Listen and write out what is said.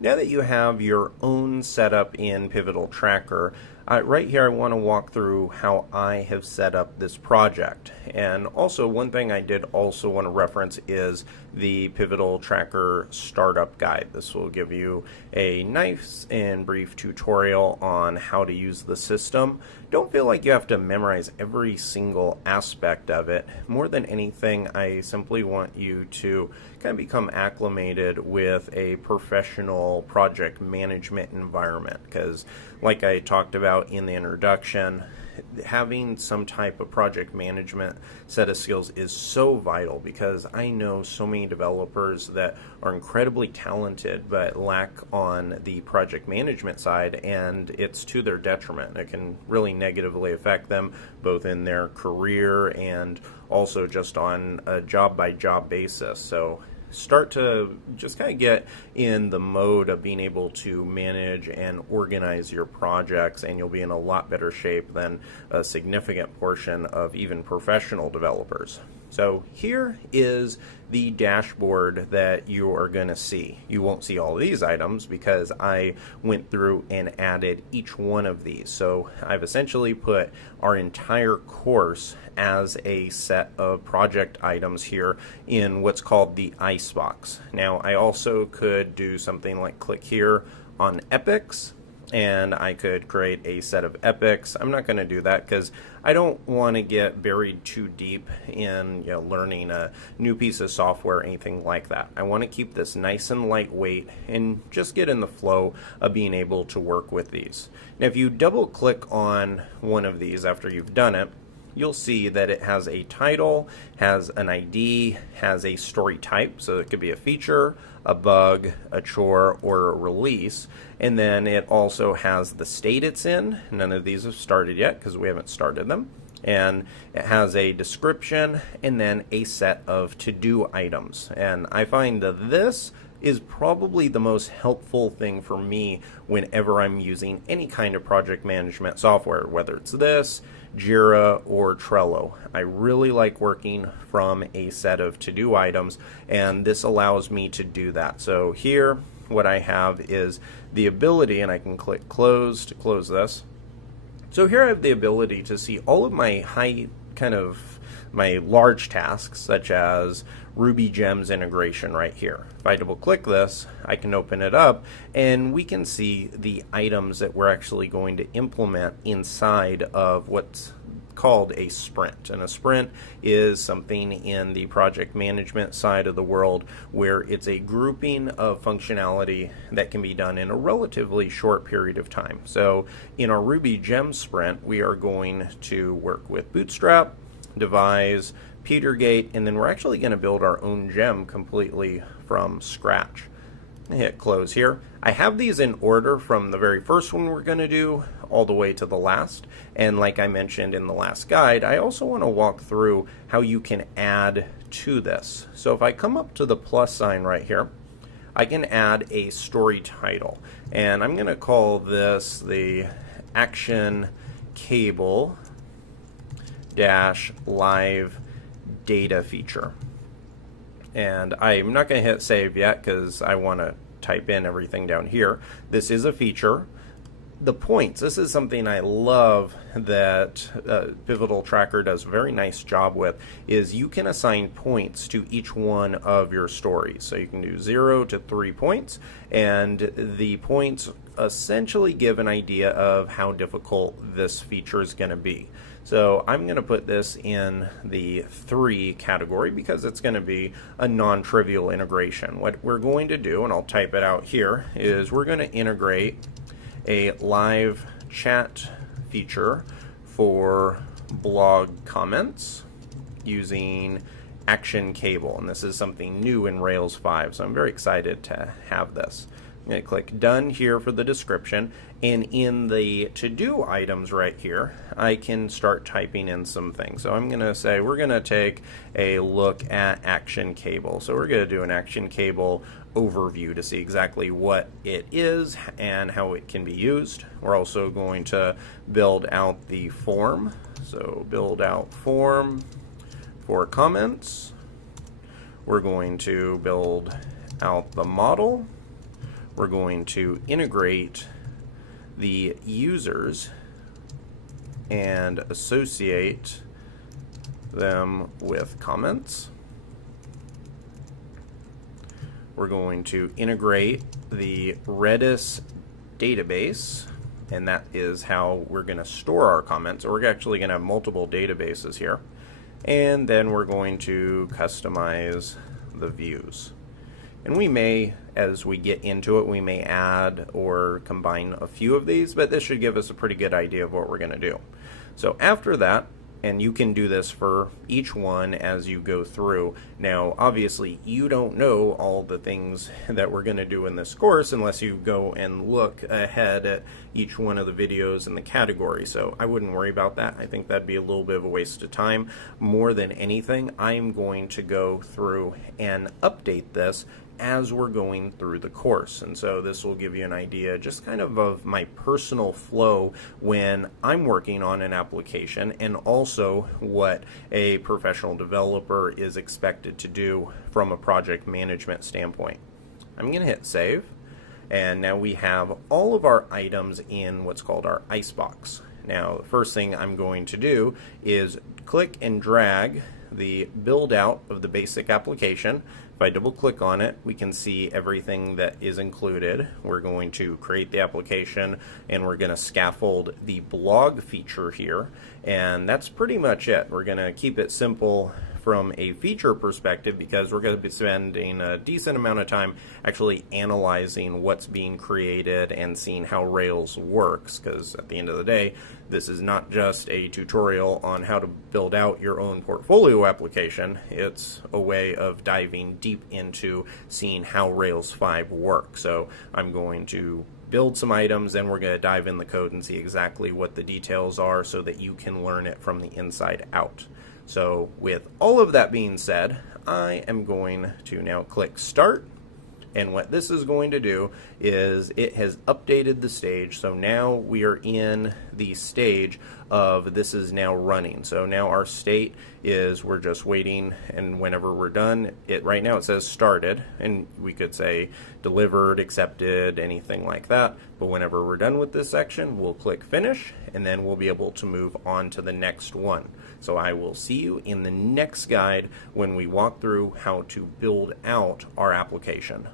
Now that you have your own setup in Pivotal Tracker, right here I want to walk through how I have set up this project. And also one thing I did also want to reference is the Pivotal Tracker Startup Guide. This will give you a nice and brief tutorial on how to use the system. Don't feel like you have to memorize every single aspect of it. More than anything, I simply want you to kind of become acclimated with a professional project management environment, because like I talked about in the introduction, having some type of project management set of skills is so vital, because I know so many developers that are incredibly talented but lack on the project management side, and it's to their detriment. It can really negatively affect them both in their career and also just on a job by job basis. So start to just kind of get in the mode of being able to manage and organize your projects, and you'll be in a lot better shape than a significant portion of even professional developers. So here is the dashboard that you are going to see. You won't see all of these items because I went through and added each one of these. So I've essentially put our entire course as a set of project items here in what's called the Icebox. Now I also could do something like click here on epics, and I could create a set of epics. I'm not going to do that because I don't want to get buried too deep in learning a new piece of software or anything like that. I want to keep this nice and lightweight and just get in the flow of being able to work with these. Now if you double click on one of these after you've done it, you'll see that it has a title, has an ID, has a story type, so it could be a feature, a bug, a chore, or a release, and then it also has the state it's in. None of these have started yet because we haven't started them. And it has a description and then a set of to-do items. And I find that this is probably the most helpful thing for me whenever I'm using any kind of project management software, whether it's this, Jira, or Trello. I really like working from a set of to-do items, and this allows me to do that. So here what I have is the ability, and I can click close to close this. So here I have the ability to see all of my my large tasks, such as Ruby Gems integration right here. If I double click this, I can open it up and we can see the items that we're actually going to implement inside of what's called a sprint. And a sprint is something in the project management side of the world where it's a grouping of functionality that can be done in a relatively short period of time. So in our Ruby Gems sprint, we are going to work with Bootstrap, Devise, Petergate, and then we're actually going to build our own gem completely from scratch. Hit close here. I have these in order from the very first one we're going to do all the way to the last, and like I mentioned in the last guide, I also want to walk through how you can add to this. So if I come up to the plus sign right here, I can add a story title, and I'm going to call this the Action Cable dash live data feature. And I'm not going to hit save yet because I want to type in everything down here. This is a feature. The points, this is something I love that Pivotal Tracker does a very nice job with, is you can assign points to each one of your stories. So you can do 0 to 3 points, and the points essentially give an idea of how difficult this feature is going to be. So I'm going to put this in the 3 category because it's going to be a non-trivial integration. What we're going to do, and I'll type it out here, is we're going to integrate a live chat feature for blog comments using Action Cable. And this is something new in Rails 5, so I'm very excited to have this. I'm going to click done here for the description, and in the to-do items right here I can start typing in some things. So I'm going to say we're going to take a look at Action Cable. So we're going to do an Action Cable overview to see exactly what it is and how it can be used. We're also going to build out the form. So build out form for comments. We're going to build out the model. we're going to integrate the users and associate them with comments. We're going to integrate the Redis database, and that is how we're going to store our comments. So we're actually going to have multiple databases here. And then we're going to customize the views. And we may, as we get into it, we may add or combine a few of these, but this should give us a pretty good idea of what we're going to do. So after that, and you can do this for each one as you go through. Now, obviously, you don't know all the things that we're going to do in this course unless you go and look ahead at each one of the videos in the category. So I wouldn't worry about that. I think that'd be a little bit of a waste of time. More than anything, I'm going to go through and update this as we're going through the course. And so this will give you an idea just kind of my personal flow when I'm working on an application, and also what a professional developer is expected to do from a project management standpoint. I'm going to hit save, and now we have all of our items in what's called our icebox. Now, the first thing I'm going to do is click and drag the build out of the basic application. If I double click on it, we can see everything that is included. We're going to create the application, and we're going to scaffold the blog feature here, and that's pretty much it. We're going to keep it simple from a feature perspective because we're going to be spending a decent amount of time actually analyzing what's being created and seeing how Rails works, because at the end of the day, this is not just a tutorial on how to build out your own portfolio application. It's a way of diving deep into seeing how Rails 5 works. So I'm going to build some items, then we're going to dive in the code and see exactly what the details are so that you can learn it from the inside out. So with all of that being said, I am going to now click Start, and what this is going to do is it has updated the stage. So now we are in the stage of this is now running. So now our state is we're just waiting, and whenever we're done, right now it says started, and we could say delivered, accepted, anything like that. But whenever we're done with this section, we'll click finish, and then we'll be able to move on to the next one. So I will see you in the next guide when we walk through how to build out our application.